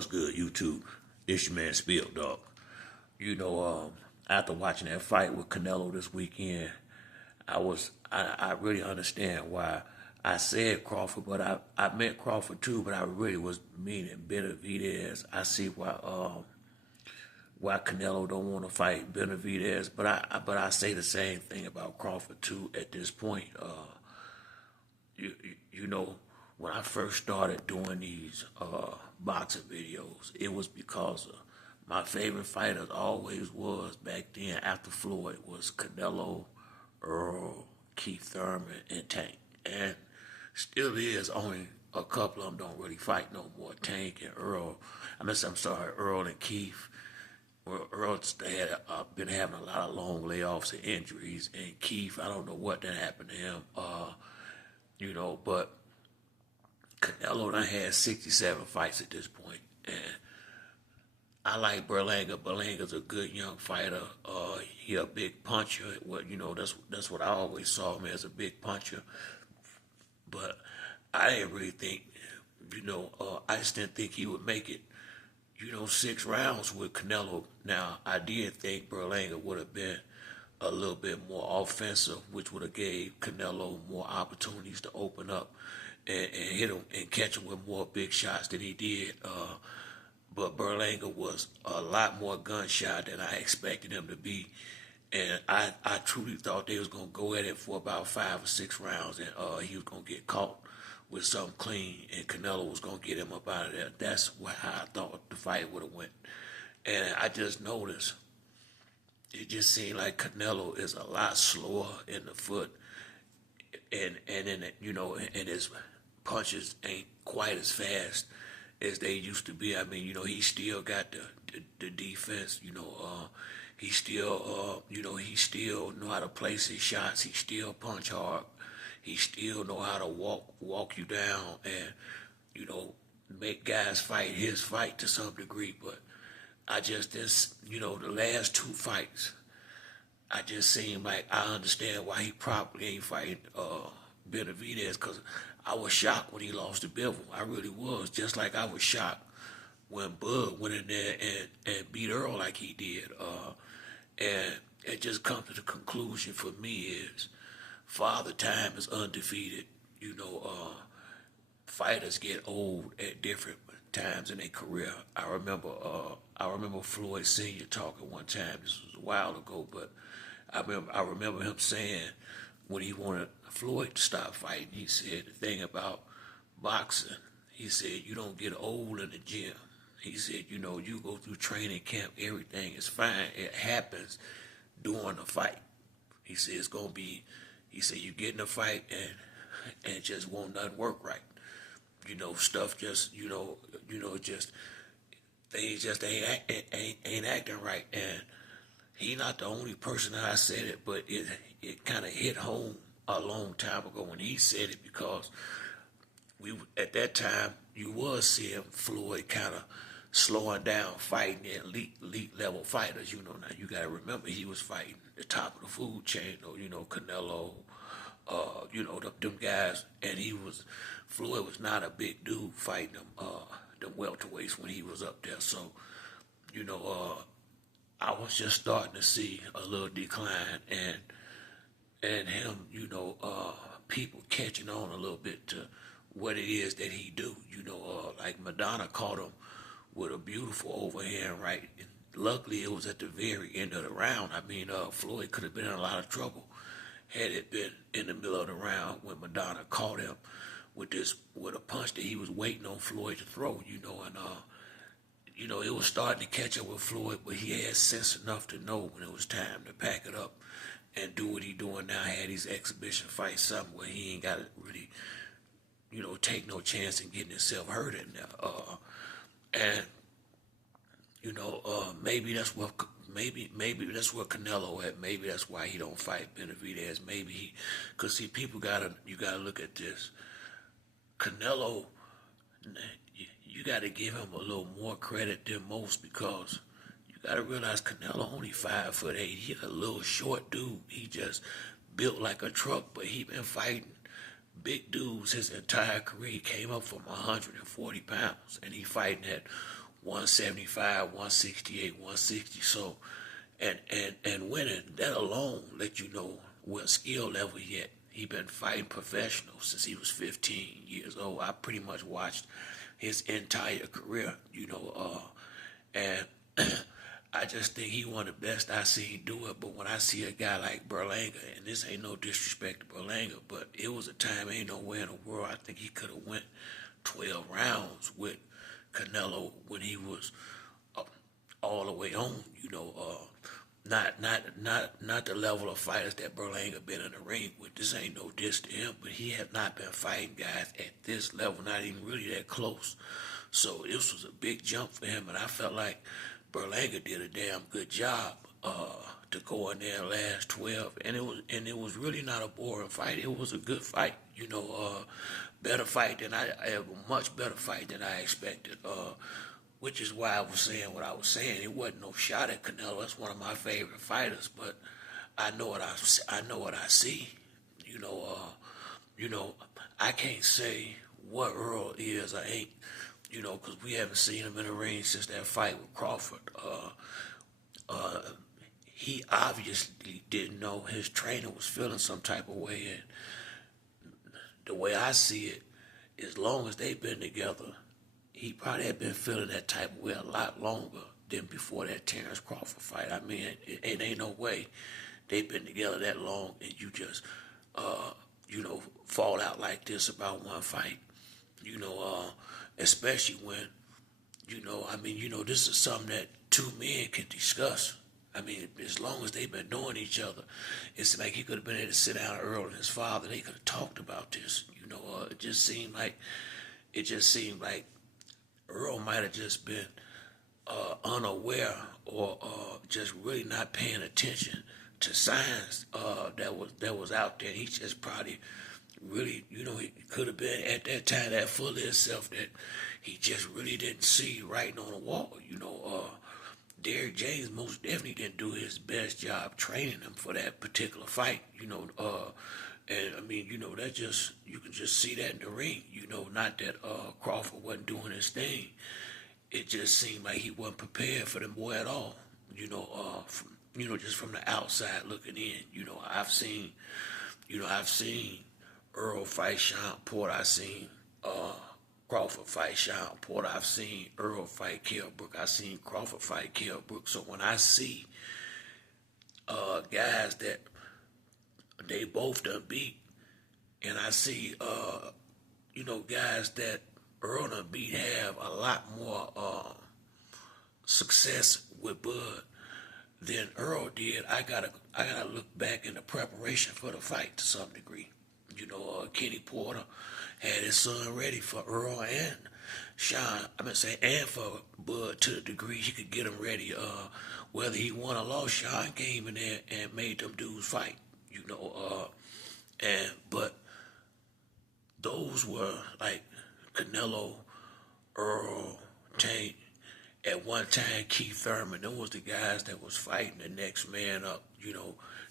What's good, YouTube? It's your man Spill Dog. After watching that fight with Canelo this weekend, I really understand why I said Crawford, but I meant Crawford too, but I really was meaning Benavidez. I see why Canelo don't want to fight Benavidez, but I say the same thing about Crawford too at this point. You know, when I first started doing these boxing videos, it was because my favorite fighters always was back then after Floyd was Canelo, Earl, Keith Thurman, and Tank, and still is. Only a couple of them don't really fight no more. Tank and Earl. I'm sorry, Earl and Keith. Well, Earl's had been having a lot of long layoffs and injuries, and Keith, I don't know what that happened to him. But Canelo done had 67 fights at this point, and I like Berlanga. Berlanga's a good young fighter. He a big puncher. That's what I always saw him as, a big puncher. But I didn't really think, I just didn't think he would make it, 6 rounds with Canelo. Now, I did think Berlanga would have been a little bit more offensive, which would have gave Canelo more opportunities to open up and hit him and catch him with more big shots than he did. But Berlanga was a lot more gunshot than I expected him to be. And I truly thought they was going to go at it for about 5 or 6 rounds, and he was going to get caught with something clean, and Canelo was going to get him up out of there. That's how I thought the fight would have went. And I just noticed, it just seemed like Canelo is a lot slower in the foot, and in it, and his punches ain't quite as fast as they used to be. I mean, he still got the defense. He still know how to place his shots. He still punch hard. He still know how to walk you down and make guys fight his fight to some degree. But the last 2 fights, I just seem like I understand why he probably ain't fighting Benavidez, because I was shocked when he lost to Bivol. I really was. Just like I was shocked when Bud went in there and beat Earl like he did. And it just comes to the conclusion for me is Father Time is undefeated. Fighters get old at different times in their career. I remember Floyd Sr. talking one time. This was a while ago, but I remember him saying when he wanted Floyd to stop fighting, he said the thing about boxing, he said, you don't get old in the gym. He said, you go through training camp, everything is fine. It happens during the fight. He said he said you get in a fight and it just won't nothing work right. Stuff just, just things just ain't acting right. And he not the only person that I said it, but it kind of hit home a long time ago when he said it, because we at that time you was seeing Floyd kind of slowing down fighting the elite level fighters. Now you got to remember he was fighting the top of the food chain, though. Canelo, them guys, and Floyd was not a big dude fighting them welterweights when he was up there. So, I was just starting to see a little decline, and him, people catching on a little bit to what it is that he do. Like Madonna caught him with a beautiful overhand right. And luckily, it was at the very end of the round. I mean, Floyd could have been in a lot of trouble had it been in the middle of the round when Madonna caught him with a punch that he was waiting on Floyd to throw. It was starting to catch up with Floyd, but he had sense enough to know when it was time to pack it up and do what he doing now. Had these exhibition fights, something where he ain't got to really, take no chance in getting himself hurt in there. And maybe that's what Canelo at. Maybe that's why he don't fight Benavidez. Cause see, you gotta look at this. Canelo, you gotta give him a little more credit than most, because you gotta realize Canelo only 5'8". He a little short dude. He just built like a truck, but he been fighting big dudes his entire career. He came up from 140 pounds, and he fighting at 175, 168, 160. So, and winning, that alone let you know what skill level he at. He been fighting professional since he was 15 years old. I pretty much watched his entire career, and I just think he one of the best I seen do it. But when I see a guy like Berlanga, and this ain't no disrespect to Berlanga, but it was a time ain't nowhere in the world I think he could have went 12 rounds with Canelo when he was all the way on. Not the level of fighters that Berlanga been in the ring with. This ain't no diss to him, but he have not been fighting guys at this level, not even really that close. So this was a big jump for him, and I felt like Berlanga did a damn good job to go in there last 12, and it was really not a boring fight. It was a good fight, better fight than a much better fight than I expected. Which is why I was saying what I was saying. It wasn't no shot at Canelo. That's one of my favorite fighters, but I know what I know what I see. You know, I can't say what Earl is or ain't. Because we haven't seen him in the ring since that fight with Crawford. He obviously didn't know his trainer was feeling some type of way, and the way I see it, as long as they've been together, he probably had been feeling that type of way a lot longer than before that Terrence Crawford fight. I mean, it ain't no way they've been together that long and you just, fall out like this about one fight. Especially when, this is something that two men can discuss. I mean, as long as they've been knowing each other, it's like he could have been able to sit down Earl and his father. They could have talked about this. It just seemed like Earl might have just been unaware or just really not paying attention to signs that was out there. He just probably really, he could have been at that time that full of himself that he just really didn't see writing on the wall. Derrick James most definitely didn't do his best job training him for that particular fight. And I mean, that just, you can just see that in the ring. Not that Crawford wasn't doing his thing. It just seemed like he wasn't prepared for the boy at all. Just from the outside looking in. I've seen Earl fight Sean Porter. I've seen Crawford fight Sean Porter. I've seen Earl fight Kell Brook. I've seen Crawford fight Kell Brook. So when I see guys that they both done beat, and I see guys that Earl done beat have a lot more success with Bud than Earl did. I gotta look back in the preparation for the fight to some degree. Kenny Porter had his son ready for Earl and Sean. And for Bud to the degree he could get him ready. Whether he won or lost, Sean came in there and made them dudes fight. But those were like Canelo, Earl, Tank. At one time, Keith Thurman. Those was the guys that was fighting the next man up.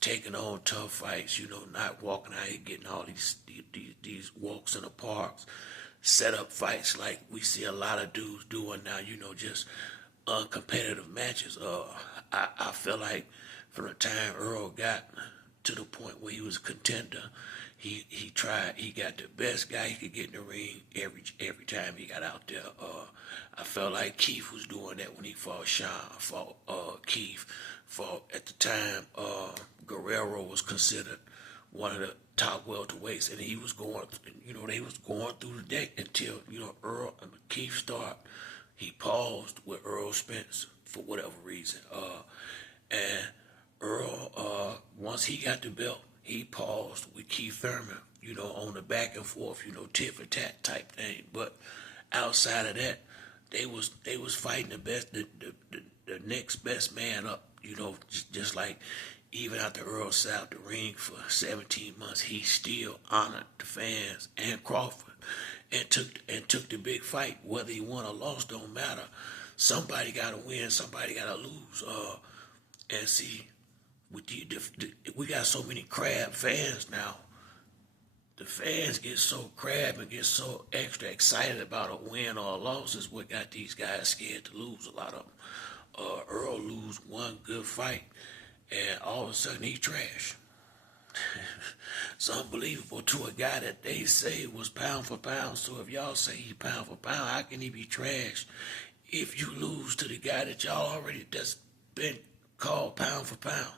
Taking on tough fights. Not walking out here getting all these walks in the parks, set up fights like we see a lot of dudes doing now. Just uncompetitive matches. I feel like from the time Earl got to the point where he was a contender, he got the best guy he could get in the ring every time he got out there. I felt like Keith was doing that when he fought Sean. Keith fought at the time. Guerrero was considered one of the top welterweights, and he was going. They was going through the deck until Earl and Keith started. He paused with Earl Spence for whatever reason. And Earl, once he got the belt, he paused with Keith Thurman, on the back and forth, tit for tat type thing. But outside of that, they was fighting the best, the next best man up, just like even after Earl sat out the ring for 17 months, he still honored the fans and Crawford and took the big fight. Whether he won or lost don't matter. Somebody got to win, somebody got to lose. And see, we got so many crab fans now. the fans get so crab and get so extra excited about a win or a loss is what got these guys scared to lose. A lot of them. Earl lose one good fight, and all of a sudden he trash. It's unbelievable to a guy that they say was pound for pound. So if y'all say he pound for pound, how can he be trash if you lose to the guy that y'all already just been called pound for pound?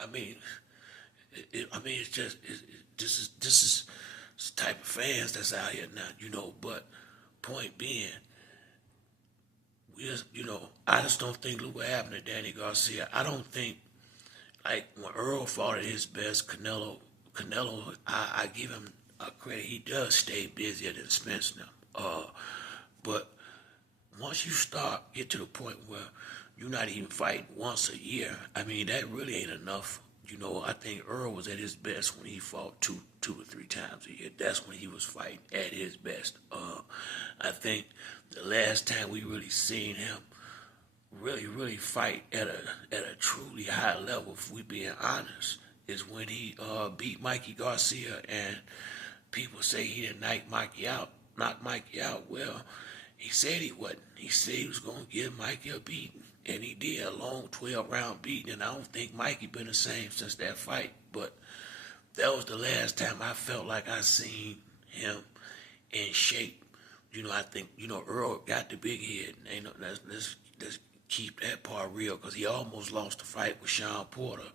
I mean, it's just this is the type of fans that's out here now, But point being, I just don't think look what happened to Danny Garcia. I don't think like when Earl fought at his best, Canelo, I give him a credit. He does stay busier than Spence now. But once you get to the point where you're not even fighting once a year, I mean that really ain't enough. I think Earl was at his best when he fought two or three times a year. That's when he was fighting at his best. I think the last time we really seen him really fight at a truly high level, if we being honest, is when he beat Mikey Garcia, and people say he didn't knock Mikey out. Well, he said he wasn't. He said he was gonna give Mikey a beating, and he did a long 12-round beating. And I don't think Mikey been the same since that fight. But that was the last time I felt like I seen him in shape. I think Earl got the big head. Ain't no, let's keep that part real, because he almost lost the fight with Sean Porter.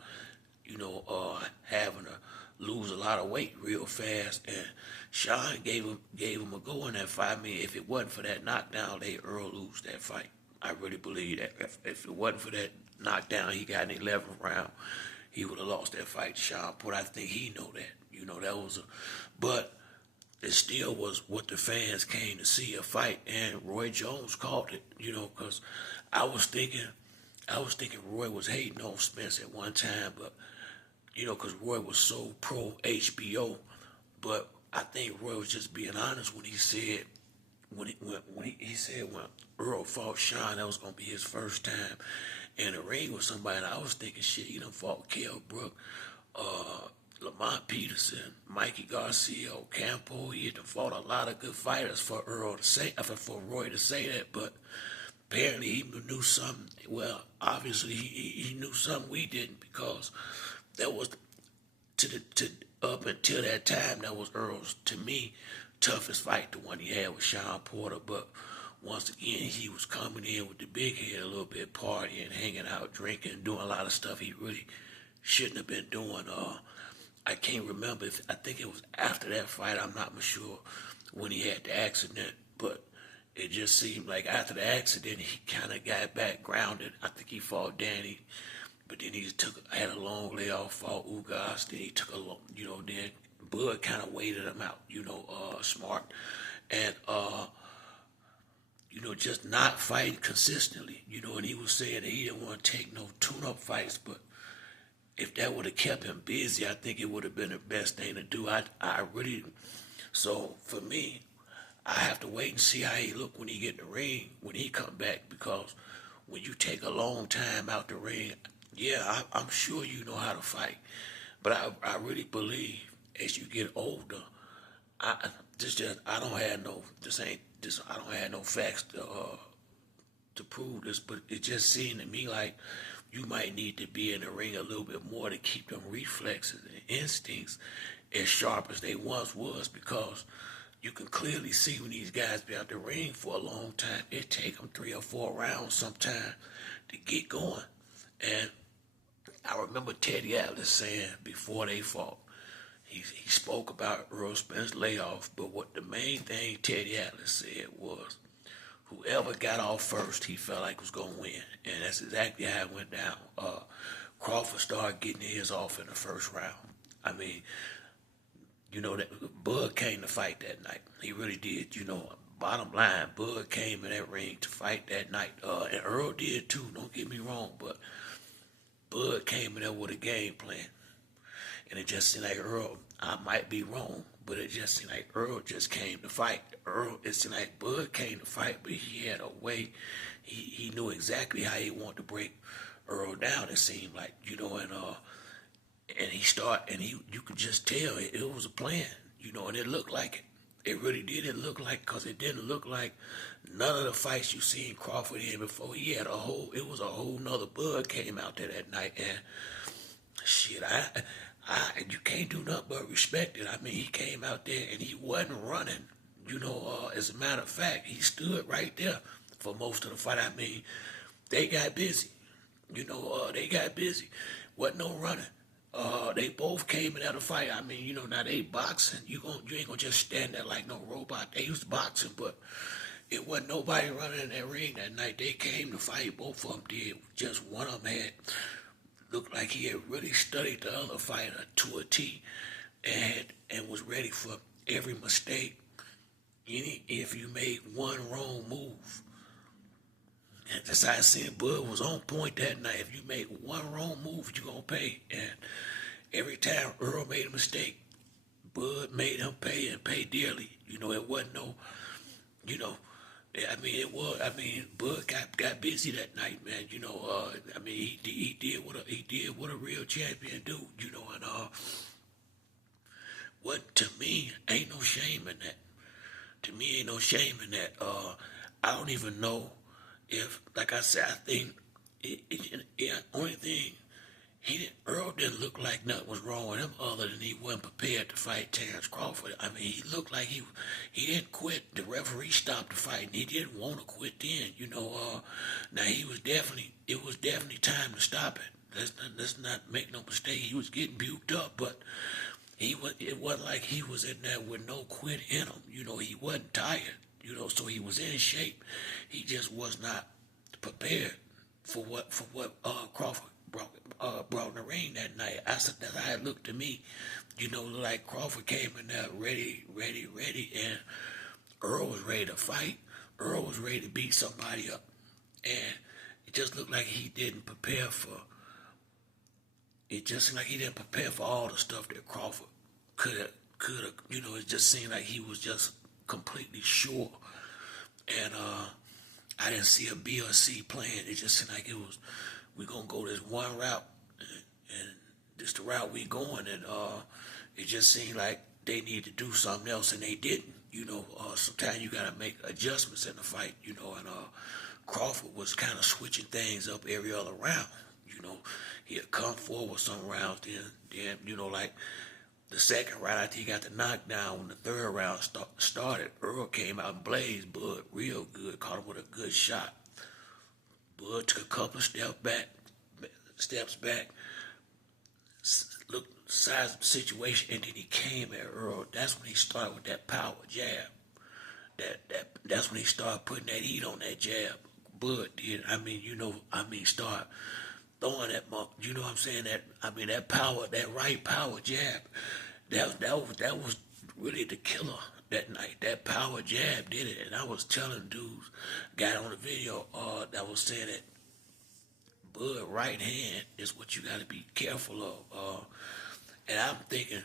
Having to lose a lot of weight real fast, and Sean gave him a go in that fight. I mean, if it wasn't for that knockdown, Earl lose that fight. I really believe that. If it wasn't for that knockdown he got in the 11th round, he would have lost that fight to Sean Porter. I think he know that. That was but it still was what the fans came to see, a fight, and Roy Jones called it. Because I was thinking Roy was hating on Spence at one time, but because Roy was so pro HBO, but I think Roy was just being honest when he said when Earl fought Sean, that was gonna be his first time in the ring with somebody. And I was thinking, shit, he done fought Kell Brook, Lamont Peterson, Mikey Garcia, Ocampo. He had fought a lot of good fighters for Roy to say that, but apparently he knew something. Well, obviously he knew something we didn't, because that was up until that time, that was Earl's, to me, toughest fight, the one he had with Sean Porter. But once again, he was coming in with the big head a little bit, partying, hanging out, drinking, doing a lot of stuff he really shouldn't have been doing. I can't remember I think it was after that fight, I'm not sure, when he had the accident, but it just seemed like after the accident, he kind of got back grounded. I think he fought Danny, but then he had a long layoff, fought Ugas, then he took a long, then Bud kind of waited him out, Smart, and, just not fighting consistently, and he was saying that he didn't want to take no tune-up fights, but if that would have kept him busy, I think it would have been the best thing to do. So for me, I have to wait and see how he look when he get in the ring, when he come back, because when you take a long time out the ring, yeah, I'm sure you know how to fight, but I really believe as you get older, I don't have no facts to prove this, but it just seemed to me like you might need to be in the ring a little bit more to keep them reflexes and instincts as sharp as they once was, because you can clearly see when these guys be out the ring for a long time, it take them 3 or 4 rounds sometime to get going. And I remember Teddy Atlas saying before they fought, he spoke about Earl Spence's layoff, but what the main thing Teddy Atlas said was, whoever got off first, he felt like was going to win. And that's exactly how it went down. Crawford started getting his off in the first round. I mean, that Bud came to fight that night. He really did. Bottom line, Bud came in that ring to fight that night. And Earl did too, don't get me wrong, but Bud came in there with a game plan. And it just seemed like Earl, I might be wrong, but it just seemed like Earl just came to fight. It seemed like Bud came to fight, but he had a way. He knew exactly how he wanted to break Earl down, it seemed like, and he started, and you could just tell it was a plan. and it looked like it. It really did. It looked like, because it didn't look like none of the fights you seen Crawford in before. He had it was a whole nother bug came out there that night, and shit, you can't do nothing but respect it. I mean, he came out there and he wasn't running. As a matter of fact, he stood right there for most of the fight. I mean, they got busy. They got busy. Wasn't no running. They both came in at a fight. I mean, now they boxing. You ain't gonna just stand there like no robot. They was boxing, but it wasn't nobody running in that ring that night. They came to fight. Both of them did. Just one of them looked like he had really studied the other fighter to a T, and was ready for every mistake. If you made one wrong move. And that's how I said Bud was on point that night. If you made one wrong move, you gonna pay. And every time Earl made a mistake, Bud made him pay, and pay dearly. It wasn't no, I mean, Bud got busy that night, man. I mean, he did what a real champion do. And what to me ain't no shame in that. To me, ain't no shame in that. I don't even know if, like I said, I think only thing Earl didn't look like nothing was wrong with him other than he wasn't prepared to fight Terrence Crawford. I mean, he looked like he didn't quit. The referee stopped the fight, and he didn't want to quit then. Now it was definitely time to stop it. Let's not make no mistake. He was getting buked up, but it wasn't like he was in there with no quit in him. He wasn't tired. So he was in shape. He just was not prepared for what Crawford brought in the ring that night. That's how it looked to me. Like Crawford came in there ready, and Earl was ready to fight. Earl was ready to beat somebody up, and it just looked like he didn't prepare for. It just seemed like he didn't prepare for all the stuff that Crawford could have. It just seemed like he was just completely sure. And I didn't see a B or C plan. It just seemed like we're going to go this one route, and this the route we going, and it just seemed like they needed to do something else, and they didn't. Sometimes you got to make adjustments in the fight, and Crawford was kind of switching things up every other round. He'd come forward some rounds, then like the second round after he got the knockdown, when the third round started, Earl came out and blazed Bud real good, caught him with a good shot. Bud took a couple steps back, looked size of the situation, and then he came at Earl. That's when he started with that power jab. That's when he started putting that heat on that jab. Bud did. Start throwing that, you know what I'm saying? That power, that right power jab, that was really the killer that night. That power jab did it. And I was telling dudes, got on the video, that was saying that Bud right hand is what you got to be careful of. And I'm thinking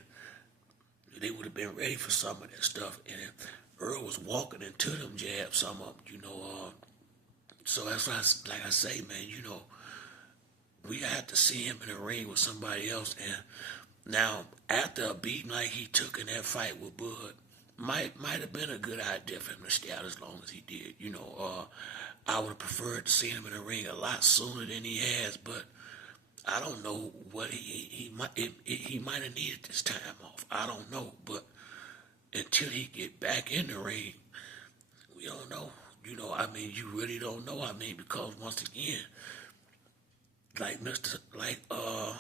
they would have been ready for some of that stuff. And Earl was walking into them jabs, some of them, so that's why, like I say, man, we had to see him in the ring with somebody else. And now, after a beating like he took in that fight with Bud, might have been a good idea for him to stay out as long as he did. I would have preferred to see him in the ring a lot sooner than he has, but I don't know what he might have needed this time off. I don't know, but until he get back in the ring, we don't know. You really don't know. Because once again, a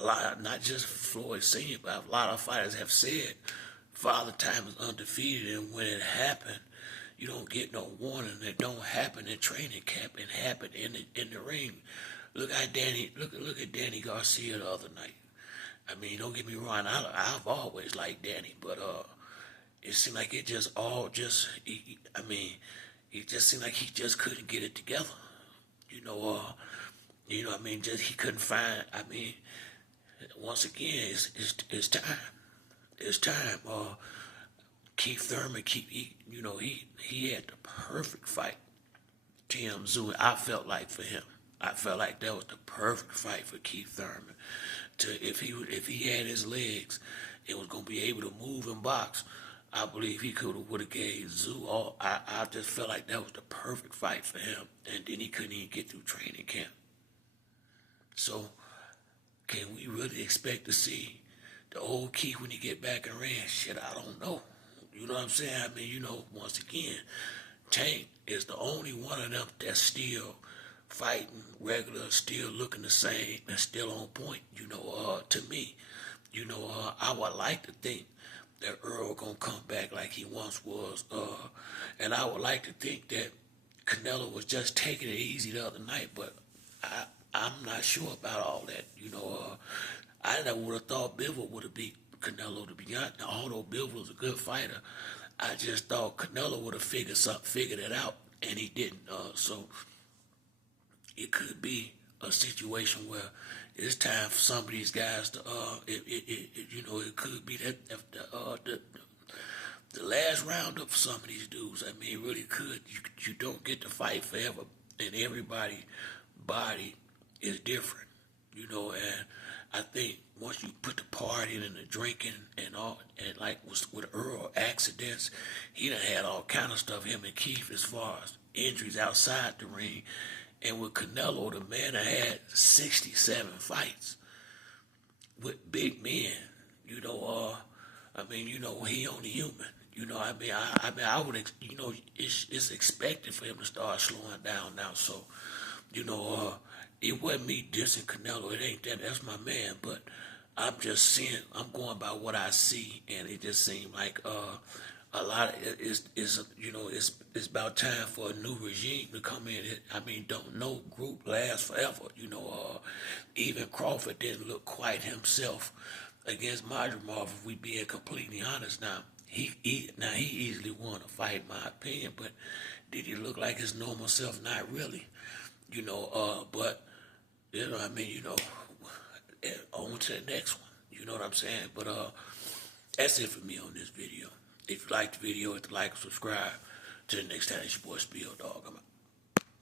lot, not just Floyd Sr., but a lot of fighters have said Father Time is undefeated, and when it happened, you don't get no warning. It don't happen in training camp. It happened in the ring. Look at Danny Garcia the other night. Don't get me wrong. I've always liked Danny, but it seemed like it just it just seemed like he just couldn't get it together. Just he couldn't find. Once again, it's time. It's time. Keith Thurman, he had the perfect fight. Tim Tszyu, I felt like for him. I felt like that was the perfect fight for Keith Thurman. If he had his legs, and was gonna be able to move and box, I believe he would have gave Zoo all. I just felt like that was the perfect fight for him, and then he couldn't even get through training camp. So, can we really expect to see the old Keith when he get back in ring? Shit, I don't know. You know what I'm saying? I mean, once again, Tank is the only one of them that's still fighting regular, still looking the same, and still on point. To me, I would like to think that Earl gonna come back like he once was, and I would like to think that Canelo was just taking it easy the other night, but I'm not sure about all that. I never would have thought Bivol would have beat Canelo, to be honest. Although Bivol was a good fighter, I just thought Canelo would have figured it out, and he didn't. So it could be a situation where it's time for some of these guys to, it could be that the last roundup for some of these dudes. I mean, it really could. You don't get to fight forever, and everybody body is different, and I think once you put the partying and the drinking and all, and like with Earl, accidents, he done had all kind of stuff, him and Keith, as far as injuries outside the ring. And with Canelo, the man had 67 fights with big men. He only human. I would, it's expected for him to start slowing down now. So, it wasn't me dissing Canelo. It ain't that. That's my man. But I'm just seeing. I'm going by what I see, and it just seemed like a lot of it's about time for a new regime to come in. Don't no group last forever. Even Crawford didn't look quite himself against Madrimov. If we being completely honest, now he easily won a fight, in my opinion. But did he look like his normal self? Not really. But on to the next one. You know what I'm saying? But that's it for me on this video. If you like the video, hit the like and subscribe. Till the next time, it's your boy Spill Dog. I'm out.